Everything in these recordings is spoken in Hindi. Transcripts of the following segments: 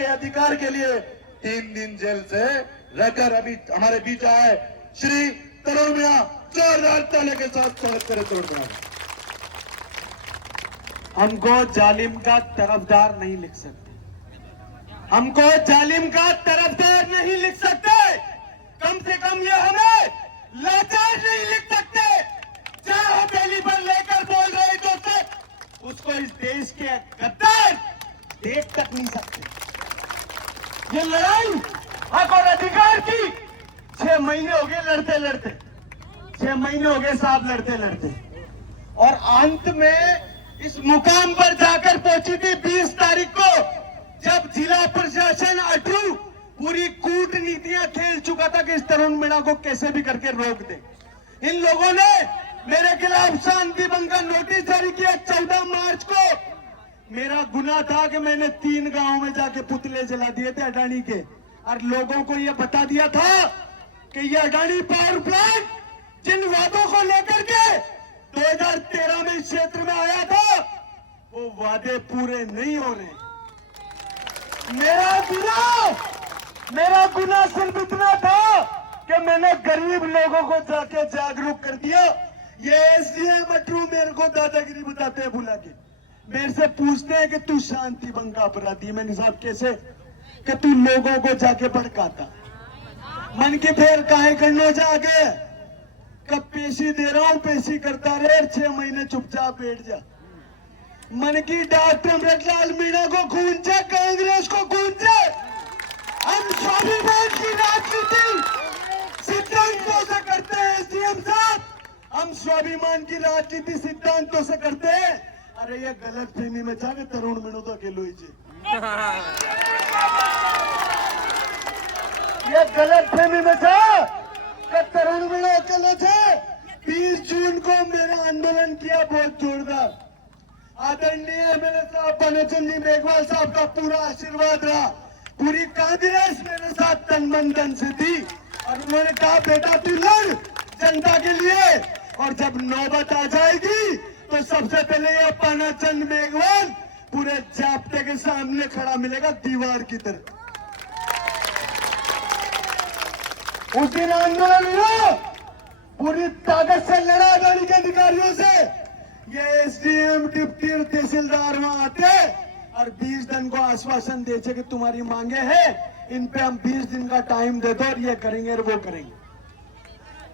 के अधिकार के लिए 3 दिन जेल से रहकर अभी हमारे बीच आए श्री तरुण मीणा, जोरदार ताली के साथ स्वागत करें तरुण मीणा। हमको जालिम का तरफदार नहीं लिख सकते, हमको जालिम का तरफदार नहीं लिख सकते, कम से कम ये हमें लाचार नहीं लिख सकते। जहां हथेली पर लेकर बोल रहे दोस्तों, उसको इस देश के गद्दार देख तक नहीं सकते। ये लड़ाई हक और अधिकार की 6 महीने हो गए लड़ते लड़ते, 6 महीने हो गए साहब लड़ते लड़ते, और अंत में इस मुकाम पर जाकर पहुंची थी 20 तारीख को, जब जिला प्रशासन अटरू पूरी कूटनीतियां खेल चुका था कि इस तरुण मीणा को कैसे भी करके रोक दे। इन लोगों ने मेरे खिलाफ शांति भंग का नोटिस जारी किया 14 मार्च को। मेरा गुनाह था कि मैंने 3 गांवों में जाके पुतले जला दिए थे अडानी के, और लोगों को यह बता दिया था कि यह अडानी पावर प्लांट जिन वादों को लेकर के 2013 में इस क्षेत्र में आया था, वो वादे पूरे नहीं हो रहे। मेरा गुनाह सिर्फ इतना था कि मैंने गरीब लोगों को जाके जागरूक कर दिया। ये एसडीएम अटरू मेरे को दादागिरी बताते हैं, बुला के मेरे से पूछते हैं कि तू शांति भंग का अपराधी है। मैंने साहब कैसे? कि तू लोगों को जाके भड़काता, मन के फेर काहे करना जाके, कब पेशी दे रहा हूं पेशी करता रहे, 6 महीने चुपचाप बैठ जा। मन की डॉक्टर अमृतलाल मीणा को गूंजे, कांग्रेस को गूंजे। हम स्वाभिमान की राजनीति सिद्धांतों से करते हैं एसडीएम साहब, हम स्वाभिमान की राजनीति सिद्धांतों से करते हैं। अरे ये गलत फहमी में जाके तरुण मीणा तो अकेलो ही ये गलत फहमी में जा तरुण मीणा अकेले थे। 20 जून को मेरा आंदोलन किया बहुत जोरदार, आदरणीय एमएलए साहब बनचंद जी मेघवाल साहब का पूरा आशीर्वाद रहा, पूरी कांग्रेस मेरे साथ तन मन धन से थी, और उन्होंने कहा बेटा तू लड़ जनता के लिए, और जब नौबत आ जाएगी तो सबसे पहले ये पानाचंद मेघवाल पूरे जाप्ते के सामने खड़ा मिलेगा दीवार की तरह। उस दिन आंदोलन हुआ, पूरी ताकत से लड़ा अडानी के अधिकारियों से। ये एसडीएम डिप्टी और तहसीलदार वहां आते और 20 दिन को आश्वासन देते कि तुम्हारी मांगे हैं, इन पे हम 20 दिन का टाइम दे दो और ये करेंगे और वो करेंगे।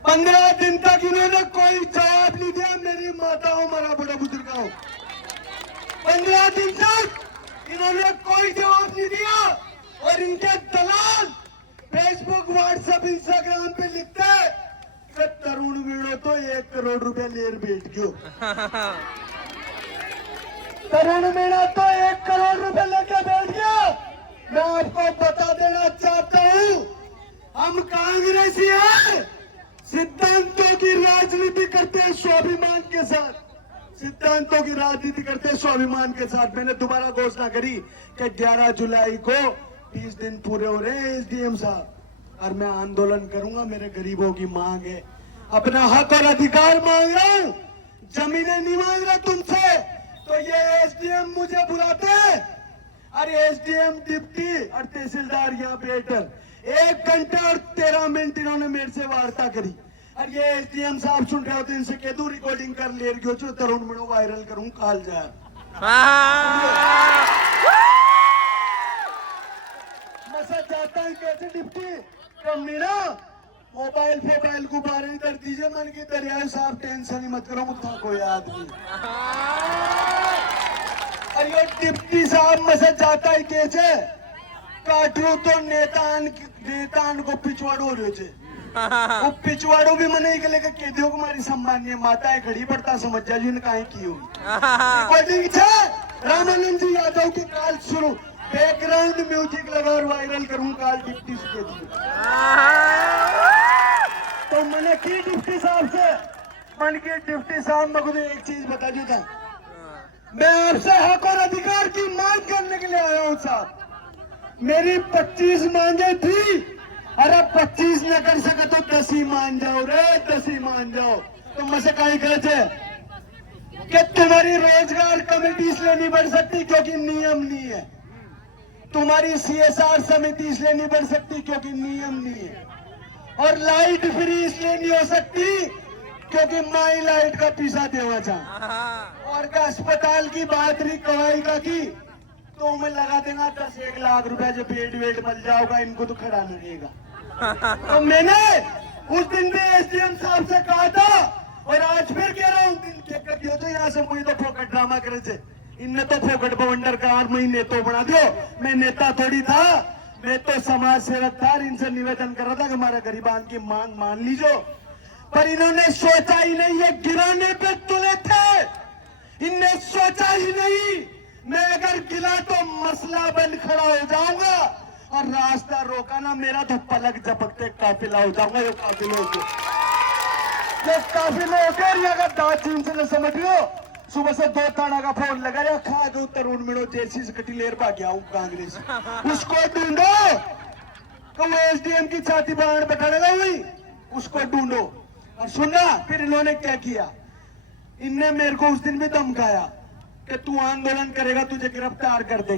15 दिन तक इन्होंने कोई जवाब नहीं दिया। मेरी माताओं, मेरा बड़ा बुजुर्गों, 15 दिन तक इन्होंने कोई जवाब नहीं दिया, और इनके दलाल फेसबुक, व्हाट्सएप, इंस्टाग्राम पे लिखते हैं कि तरुण मीणा तो 1 करोड़ रुपया लेर बैठ गयो। तरुण मीणा तो 1 करोड़ रुपया लेके बैठ गया। मैं आपको बता देना चाहता हूं, हम कांग्रेसी हैं, सिद्धांतों की राजनीति करते हैं स्वाभिमान के साथ, सिद्धांतों की राजनीति करते हैं स्वाभिमान के साथ। मैंने दोबारा घोषणा करी कि 11 जुलाई को 30 दिन पूरे हो रहे हैं एसडीएम साहब, और मैं आंदोलन करूंगा। मेरे गरीबों की मांग है, अपना हक और अधिकार मांग रहा हूं, जमीनें नहीं मांग रहा तुमसे। तो ये एसडीएम मुझे बुलाते हैं, अरे एसडीएम डिप्टी और तहसीलदार यहाँ बैठे 1 घंटा और 13 मिनट इन्होंने मेरे से वार्ता करी, और ये एसडीएम साहब सुन रहे होते, इनसे कह दूं रिकॉर्डिंग कर ले गयो जो तरुण मीणा वायरल करूं काल जा। मैं सच चाहता हूं कैसे डिप्टी मीणा मोबाइल को बारे कर दीजिए, मन की दरिया साहब टेंशन ही मत करो, मुझे कोई आदमी। और ये डिप्टी साहब मैं सच चाहता है कैसे काटू तो नेतान को पिछवाड़ो रहे थे, वो पिछवाड़ो भी मने के लेकर कह दियो हमारी सम्मानीय माताएं खड़ी पड़ता समझ जा जी ने काहे की होगी। रामानंद जी यादव की काल शुरू, बैकग्राउंड म्यूजिक लगा और वायरल करूं काल डिप्टी से तो मैंने की डिप्टी साहब से, मन के डिप्टी साहब मैं एक चीज बता देता, मैं आपसे हक और अधिकार की मांग करने के लिए आया हूं साहब। मेरी 25 मांगे थी, अरे 25 न कर सके तो 10 ही मान जाओ रे, 10 ही मान जाओ। तो मुझसे कहीं कहते कि तुम्हारी रोजगार कमेटी इसलिए नहीं बढ़ सकती क्योंकि नियम नहीं है। तुम्हारी सीएसआर समिति इसलिए नहीं बन सकती क्योंकि नियम नहीं है, और लाइट फ्री इसलिए नहीं हो सकती क्योंकि माई लाइट का पैसा देवा चाह। और का अस्पताल की बात नहीं कवाई का की तो मैं लगा देगा 10-1 लाख रुपए जो पेट वेट बन जाओगा, इनको तो खड़ा नहीं रहेगा। तो मैंने उस दिन भी एसडीएम साहब से कहा था और आज फिर कह रहा हूँ, दिन के कटियो तो यहाँ से मुझे तो फोकट ड्रामा करे थे, इनने तो फोकट बवंडर का और मुझे नेता बना दियो। मैं नेता थोड़ी था, मैं तो समाज सेवक था। इनसे निवेदन कर रहा था कि हमारा गरीबान की मांग मान लीजिए, पर इन्होंने सोचा ही नहीं, ये गिराने पे तुले थे, इनने सोचा ही नहीं मैं अगर गिला तो मसला बन खड़ा हो जाऊंगा और रास्ता रोका ना मेरा तो पलक झपकते काफिला हो जाऊंगा। ये काफिले होकर अगर दांत चीन से न समझ लो, सुबह से 2 ताना का फोन लगा रहा, खा दो तरुण मिलो जैसी से कटी लेर पा गया हूं कांग्रेस, उसको ढूंढो। तो वो एसडीएम की छाती बाहर बैठाने हुई, उसको ढूंढो। और सुनना फिर इन्होंने क्या किया, इनने मेरे को उस दिन भी धमकाया कि तू आंदोलन करेगा तुझे गिरफ्तार कर देंगे।